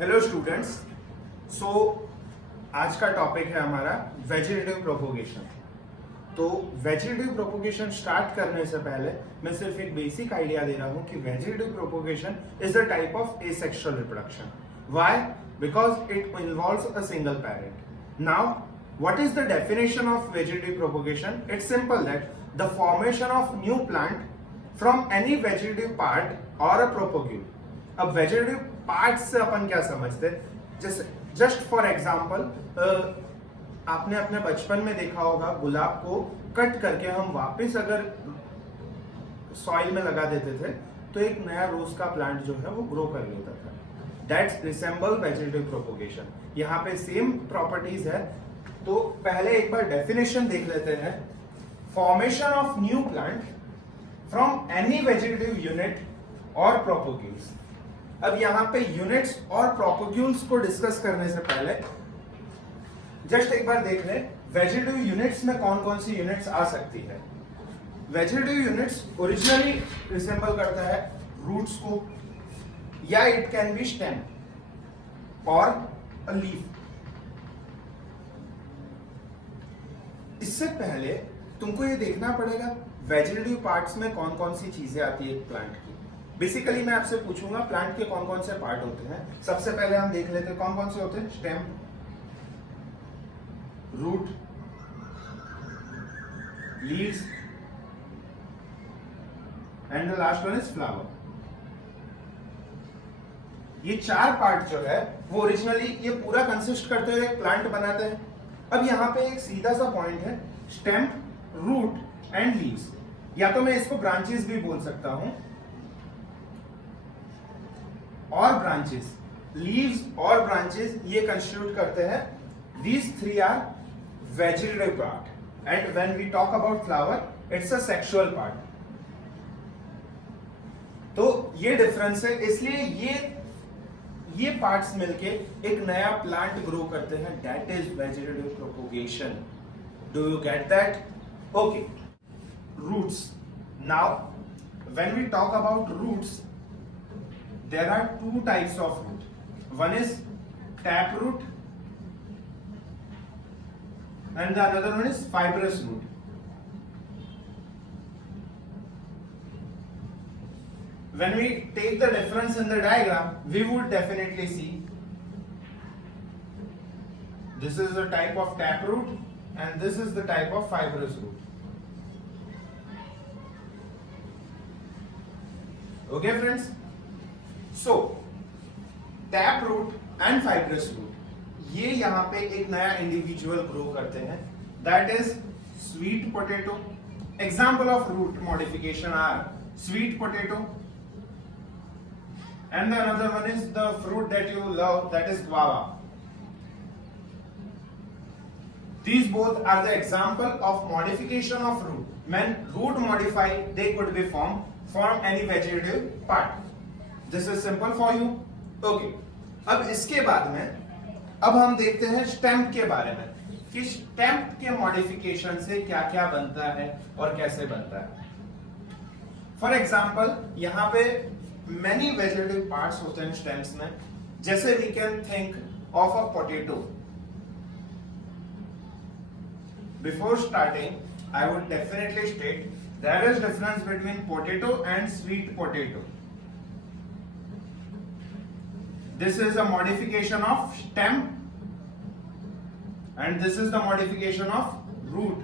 Hello students. सो आज का topic है हमारा वेजिटेटिव प्रोपोगेशन। तो वेजिटेटिव प्रोपोगेशन स्टार्ट करने से पहले मैं सिर्फ एक बेसिक आइडिया दे रहा हूं कि vegetative propagation is a type of asexual reproduction. Why? Because it involves a single parent. Now what is the definition of vegetative propagation? It's simple that the formation of new plant from any vegetative part or a propagule. अब vegetative part से अपन क्या समझते हैं? जैसे just for example आपने अपने बचपन में देखा होगा गुलाब को कट करके हम वापस अगर सॉइल में लगा देते थे तो एक नया रोज का प्लांट जो है वो ग्रो कर लेता था। That's resemble vegetative propagation. यहाँ पे सेम प्रॉपर्टीज है। तो पहले एक बार डेफिनेशन देख लेते हैं। Formation of new plant from any vegetative unit और प्रोपोग्यूल्स। अब यहां पे यूनिट्स और प्रोपोग्यूल्स को डिस्कस करने से पहले जस्ट एक बार देख लें वेजिटेटिव यूनिट्स में कौन कौन सी यूनिट्स आ सकती है। वेजिटेटिव यूनिट्स ओरिजिनली रिसेंबल करता है रूट्स को, या इट कैन बी स्टेम और अ लीफ। इससे पहले तुमको ये देखना पड़ेगा वेजिटेटिव पार्ट्स में कौन कौन सी चीजें आती है एक प्लांट की। बेसिकली मैं आपसे पूछूंगा प्लांट के कौन कौन से पार्ट होते हैं। सबसे पहले हम देख लेते हैं कौन कौन से होते हैं। Stem, root, leaves and the last one is flower. ये चार पार्ट जो है वो ओरिजिनली ये पूरा कंसिस्ट करते हुए एक प्लांट बनाते हैं। अब यहां पे एक सीधा सा पॉइंट है, स्टेम, रूट एंड लीव्स, या तो मैं इसको ब्रांचेस भी बोल सकता हूं, और ब्रांचेस, लीव्स और ब्रांचेस ये कंस्टिट्यूट करते हैं। These three are vegetative part and when we talk about flower it's a sexual part. तो ये डिफरेंस है, इसलिए ये पार्ट्स मिलके एक नया प्लांट ग्रो करते हैं। That is vegetative propagation. Do you get that? Okay, roots. Now when we talk about roots there are two types of root. One is tap root and the another one is fibrous root. When we take the difference in the diagram, we would definitely see this is the type of tap root and this is the type of fibrous root. Okay friends? So, tap root and fibrous root ये यहां पे एक नया individual grow करते हैं। That is sweet potato. Example of root modification are sweet potato and the another one is the fruit that you love, that is guava. These both are the example of modification of root. When root modify, they could be formed from any vegetative part. This is simple for you. Okay. अब इसके बाद में अब हम देखते हैं stem के बारे में कि स्टेम के मॉडिफिकेशन से क्या क्या बनता है और कैसे बनता है। फॉर एग्जाम्पल यहाँ पे मेनी वेजिटेटिव पार्ट्स होते हैं स्टेम्स में। जैसे we can think of a potato. Before starting I would definitely state there is difference between potato and sweet potato. This is a modification of stem and this is the modification of root.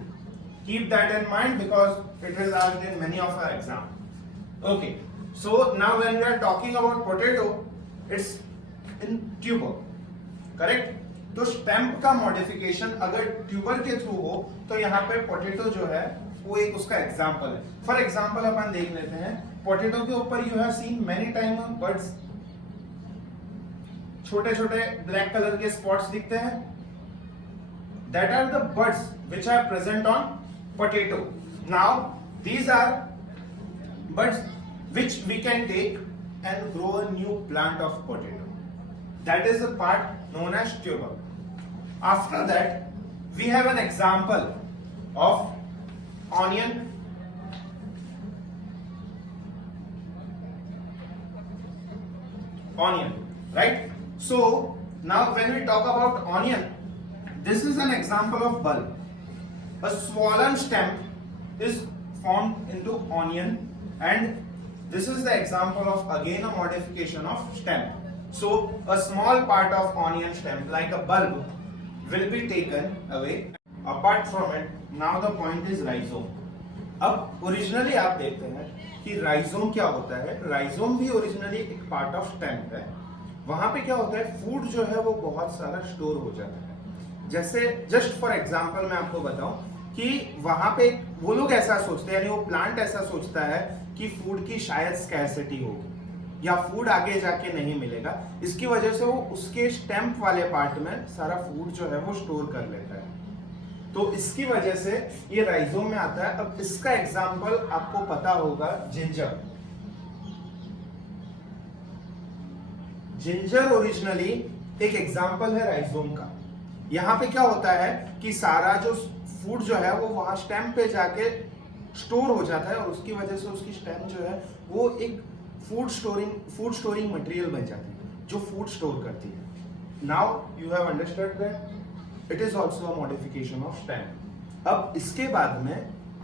Keep that in mind because it is asked in many of our exams. Okay, so now when we are talking about potato, it's in tuber, correct? तो stem का modification अगर tuber के through हो तो यहाँ पे potato जो है वो एक उसका एग्जाम्पल है। फॉर एग्जाम्पल अपन देख लेते हैं पोटैटो के ऊपर you have seen many time birds, छोटे छोटे ब्लैक कलर के स्पॉट्स दिखते हैं। That are the birds which are present on potato. Now these are birds which we can take and grow a new plant of potato. That is a part known as tuber. After that we have an example of onion, right? So now when we talk about onion, this is an example of bulb. A swollen stem is formed into onion, and this is the example of again a modification of stem. So a small part of onion stem like a bulb will be taken away. Apart from it, now the point is rhizome. अब originally आप देखते हैं कि rhizome क्या होता है. Rhizome भी originally एक पार्ट ऑफ स्टेम है. वहां पे क्या होता है, फूड जो है वो बहुत सारा स्टोर हो जाता है. जैसे जस्ट फॉर एग्जांपल मैं आपको बताऊं कि वहां पे वो लोग ऐसा सोचते हैं, यानी वो प्लांट ऐसा सोचता है कि फूड की शायद स्कैरसिटी होगी या फूड आगे जाके नहीं मिलेगा. इसकी वजह से वो उसके स्टेम वाले पार्ट में सारा फूड जो है वो स्टोर कर लेता है. तो इसकी वजह से ये राइजोम में आता है. अब इसका एग्जांपल आपको पता होगा, जिंजर. जिंजर ओरिजिनली एक एग्जांपल है राइजोम का. यहां पे क्या होता है कि सारा जो फूड जो है वो वहां स्टेम पे जाके स्टोर हो जाता है और उसकी वजह से उसकी स्टेम जो है वो एक फूड स्टोरिंग मटेरियल बन जाती है जो फूड स्टोर करती है. Now you have understood that it is also a modification of stem. अब इसके बाद में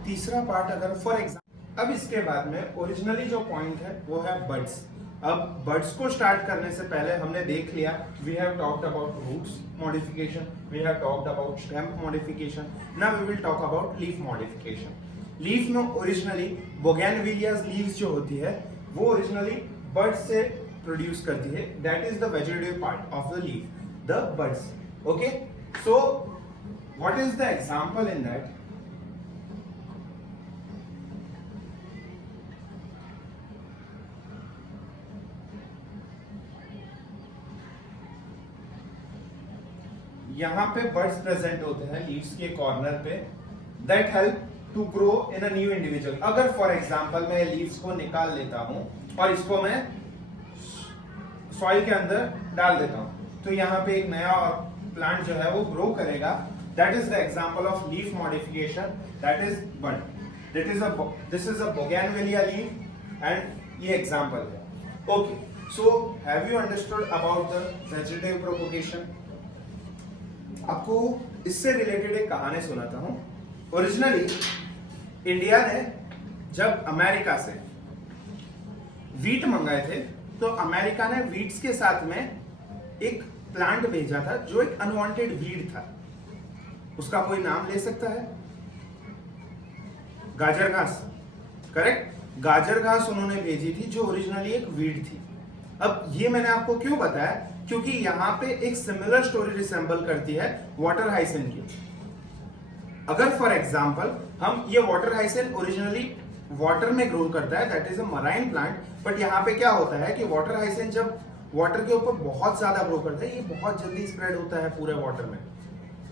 तीसरा पार्ट, अगर फॉर एग्जाम्पल, अब इसके बाद में ओरिजिनली जो पॉइंट है वो है बड्स. अब बड्स को स्टार्ट करने से पहले हमने देख लिया, we have talked about roots modification, we have talked about stem modification. Now we will talk about leaf modification. Leaf में ओरिजिनली बोगेनविलियाज लीव्स जो होती है वो ओरिजिनली बड्स से प्रोड्यूस करती है. That is the vegetative part of the leaf, the buds. Okay, so what is the example in that? यहां पे बर्ड्स प्रेजेंट होते हैं लीव्स के कॉर्नर पे, that help to grow in a new individual. अगर for example मैं leaves को निकाल लेता हूं और इसको मैं सॉइल के अंदर डाल देता हूं तो यहां पे एक नया प्लांट जो है वो ग्रो करेगा. That is the example of leaf modification, that is bud. This is a bougainvillea leaf and ये एग्जांपल है. Okay, so have you understood about the vegetative propagation? आपको इससे रिलेटेड एक कहानी सुनाता हूं. ओरिजिनली इंडिया ने जब अमेरिका से वीट मंगाए थे तो अमेरिका ने वीट्स के साथ में एक प्लांट भेजा था जो एक अनवांटेड वीड था. उसका कोई नाम ले सकता है? गाजर घास. करेक्ट, गाजर घास उन्होंने भेजी थी जो ओरिजिनली एक वीड थी. अब ये मैंने आपको क्यों बताया, क्योंकि यहां पे एक सिमिलर स्टोरी रिसेंबल करती है वाटर हाइसिन की. अगर फॉर एग्जांपल हम ये वाटर हाइसिन ओरिजिनली वाटर में ग्रो करता है, that is a marine plant. But यहां पे क्या होता है कि वाटर हाइसिन जब वाटर के ऊपर बहुत ज्यादा ग्रो करता है, ये बहुत जल्दी स्प्रेड होता है पूरे वाटर में.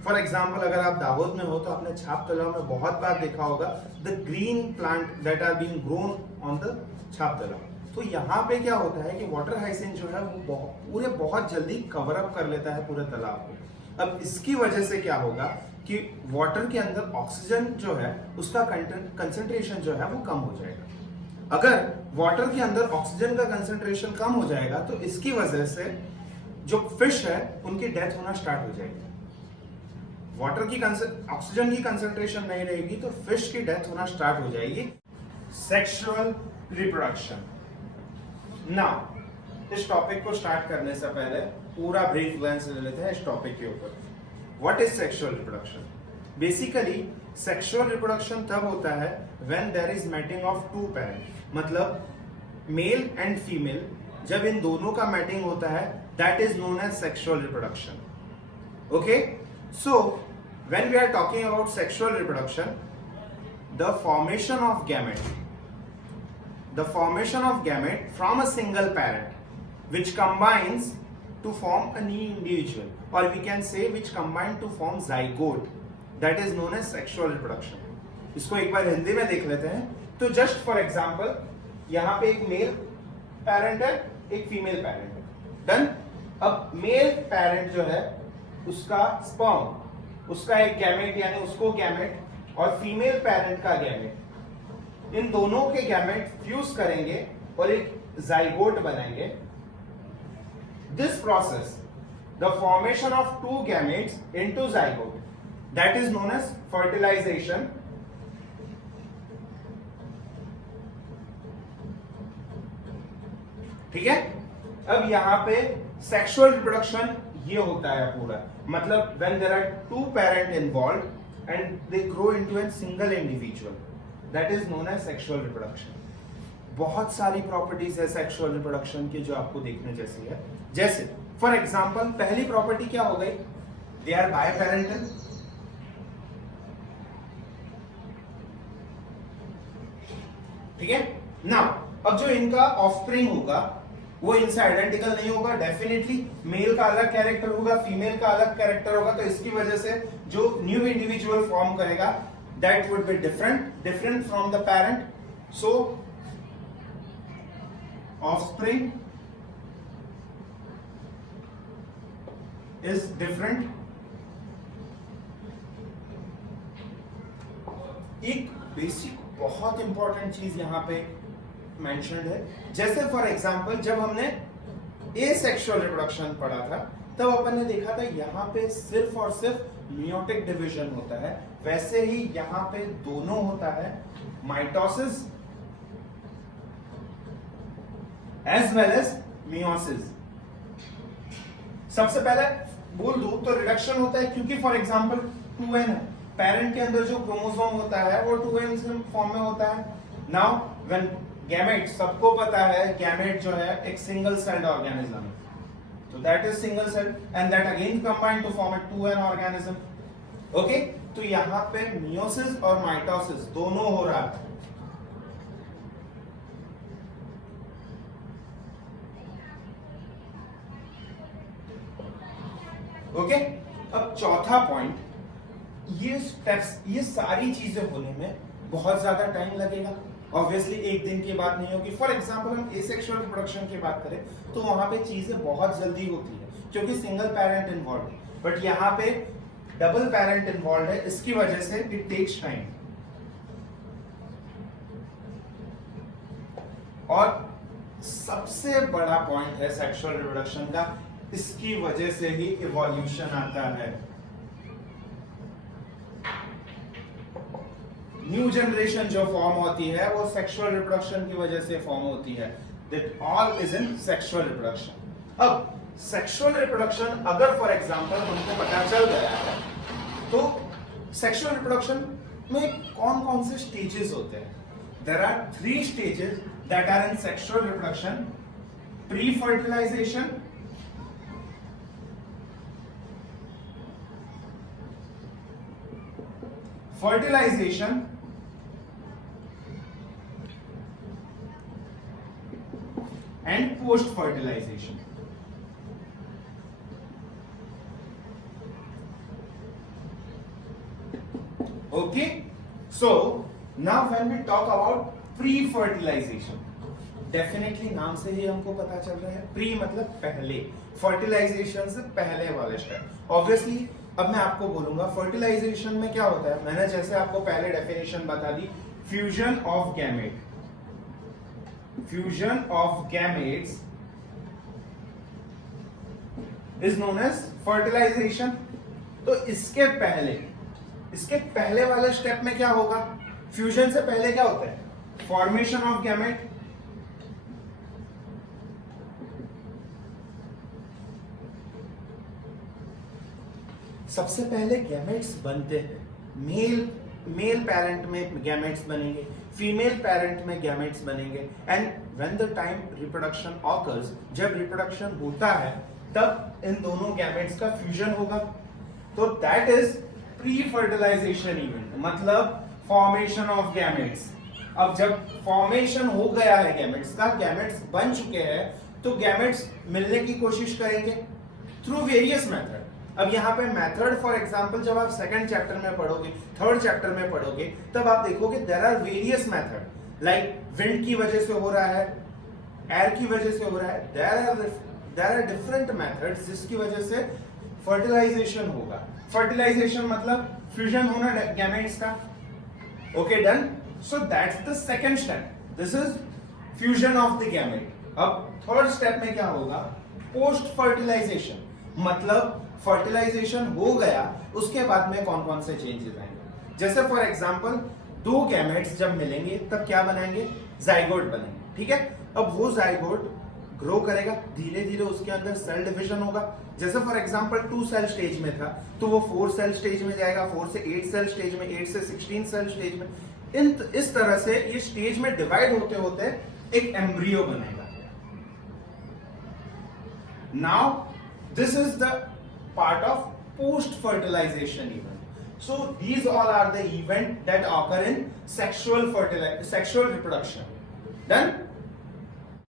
फॉर एग्जाम्पल अगर आप दाहोद में हो तो आपने छाप तालाब में बहुत बार देखा होगा the green plant that are being grown on the छाप तालाब. तो यहाँ पे क्या होता है कि वाटर हाइसिन जो है वो पूरे बहुत जल्दी कवर अप कर लेता है पूरे तालाब को. अब इसकी वजह से क्या होगा कि वाटर के अंदर ऑक्सीजन जो है उसका कंसेंट्रेशन जो है वो कम हो जाएगा. अगर वाटर के अंदर ऑक्सीजन का कंसेंट्रेशन कम हो जाएगा तो इसकी वजह से जो फिश है उनकी डेथ होना स्टार्ट हो जाएगी. वाटर की ऑक्सीजन की कंसेंट्रेशन नहीं रहेगी तो फिश की डेथ होना स्टार्ट हो जाएगी. Sexual reproduction. नाउ इस टॉपिक को स्टार्ट करने से पहले पूरा ब्रीफ ग्लैंस ले लेते हैं इस टॉपिक के ऊपर. What is sexual reproduction? Basically sexual reproduction तब होता है when there is mating of two parent. मतलब मेल एंड फीमेल जब इन दोनों का मैटिंग होता है that is known as sexual reproduction. Okay, so when we are talking about sexual reproduction, the formation of gamete from a single parent which combines to form a new individual, or we can say which combine to form zygote, that is known as sexual reproduction. इसको एक बार हिंदी में देख लेते हैं. तो just for example यहां पे एक मेल पेरेंट है, एक फीमेल पेरेंट है. डन. अब मेल पेरेंट जो है उसका स्पर्म, उसका एक गैमेट यानी उसको गैमेट, और फीमेल पेरेंट का गैमेट, इन दोनों के गैमेट फ्यूज करेंगे और एक जाइगोट बनाएंगे. This process, the formation of two gametes into zygote, that is known as fertilization. ठीक है, अब यहां पे सेक्सुअल रिप्रोडक्शन ये होता है पूरा, मतलब when there are two parent involved and they grow into a single individual, that is known as sexual reproduction. बहुत सारी प्रॉपर्टीज है सेक्सुअल रिप्रोडक्शन की जो आपको देखने जैसी है. जैसे फॉर एग्जांपल पहली प्रॉपर्टी क्या हो गई, दे आर बाय पेरेंटल. ठीक है, नाउ अब जो इनका ऑफस्प्रिंग होगा वो इनसे आइडेंटिकल नहीं होगा, डेफिनेटली मेल का अलग कैरेक्टर होगा, फीमेल का अलग कैरेक्टर होगा, तो इसकी वजह से जो न्यू इंडिविजुअल फॉर्म करेगा that would be different from the parent. So offspring is different. एक बेसिक बहुत इंपॉर्टेंट चीज यहां पे मेंशन्ड है, जैसे फॉर एग्जांपल जब हमने एसेक्सुअल रिप्रोडक्शन पढ़ा था तब अपन ने देखा था यहां पे सिर्फ और सिर्फ मियोटिक डिवीजन होता है, वैसे ही यहां पे दोनों होता है, mitosis as well as meiosis. सबसे पहले बोल दूं तो रिडक्शन होता है क्योंकि फॉर एग्जांपल 2n है, पेरेंट के अंदर जो क्रोमोसोम होता है वो 2n फॉर्म में होता है. नाउ व्हेन गैमेट, सबको पता है गैमेट जो है एक सिंगल सेल्ड ऑर्गेनिज्म है, तो that is single celled and that again combine to form a 2n organism. Okay, तो यहां पे मियोसिस और माइटोसिस दोनों हो रहा है. ओके, अब चौथा पॉइंट, ये स्टेप्स, ये सारी चीजें होने में बहुत ज्यादा टाइम लगेगा. ऑब्वियसली एक दिन की बात नहीं होगी. फॉर एग्जांपल हम एसेक्सुअल रिप्रोडक्शन की बात करें तो वहां पे चीजें बहुत जल्दी होती है क्योंकि सिंगल पेरेंट इन्वॉल्व है, बट यहाँ पे डबल पेरेंट इन्वॉल्व है, इसकी वजह से इट टेक्स टाइम. और सबसे बड़ा पॉइंट है सेक्सुअल रिप्रोडक्शन का, इसकी वजह से ही इवोल्यूशन आता है. न्यू जनरेशन जो फॉर्म होती है वो सेक्सुअल रिप्रोडक्शन की वजह से फॉर्म होती है. That all is in sexual reproduction. अब सेक्सुअल रिप्रोडक्शन अगर फॉर एग्जांपल हमको पता चल गया है तो सेक्सुअल रिप्रोडक्शन में कौन कौन से स्टेजेस होते हैं. There are 3 stages that are in sexual reproduction. Pre fertilization, fertilization, and post fertilization. Okay, so now when we talk about pre fertilization, definitely नाम से ही हमको पता चल रहा है प्री मतलब पहले, फर्टिलाइजेशन से पहले वाले स्टेप. ऑब्वियसली अब मैं आपको बोलूंगा फर्टिलाइजेशन में क्या होता है. मैंने जैसे आपको पहले डेफिनेशन बता दी, fusion of gamete, fusion of gametes is known as fertilisation. तो इसके पहले वाले स्टेप में क्या होगा, फ्यूजन से पहले क्या होता है, फॉर्मेशन ऑफ गैमेट. सबसे पहले गैमेट्स बनते हैं, मेल पेरेंट में गैमेट्स बनेंगे, फीमेल पेरेंट में गैमेट्स बनेंगे, and when the time reproduction occurs, जब रिप्रोडक्शन होता है तब इन दोनों गैमेट्स का फ्यूजन होगा. तो that is pre fertilization event, मतलब फॉर्मेशन ऑफ गैमेट्स. अब जब फॉर्मेशन हो गया है गैमेट्स का, गैमेट्स बन चुके हैं, तो गैमेट्स मिलने की कोशिश करेंगे थ्रू वेरियस मेथड. अब यहाँ पे मेथड फॉर एग्जांपल जब आप सेकंड चैप्टर में पढ़ोगे, थर्ड चैप्टर में पढ़ोगे, तब आप देखोगे there are various method, like wind की वजह से हो रहा है, एयर की वजह से हो रहा है, देयर आर डिफरेंट मेथड्स जिसकी वजह से फर्टिलाइजेशन होगा. फर्टिलाइजेशन मतलब फ्यूजन होना गैमेट्स का. Okay, done. So that's the second step, this is fusion of the gamete. अब थर्ड स्टेप में क्या होगा, पोस्ट फर्टिलाइजेशन, मतलब फर्टिलाइजेशन हो गया उसके बाद में कौन कौन से चेंजेस आएंगे। जैसे फॉर एग्जांपल दो गैमेट्स जब मिलेंगे तब क्या बनाएंगे, जाइगोट बनेंगे, ठीक है। अब वो जाइगोट ग्रो करेगा, धीरे धीरे उसके अंदर सेल डिवीजन होगा। जैसे फॉर एग्जांपल 2 सेल स्टेज में था तो वो 4 सेल स्टेज में जाएगा, 4 से 8 सेल स्टेज में, 8 से 16 सेल स्टेज में। इस तरह से ये स्टेज में डिवाइड होते होते एक एम्ब्रियो बनेगा। Now this is the part of post fertilization event. So these all are the event that occur in sexual reproduction. Done?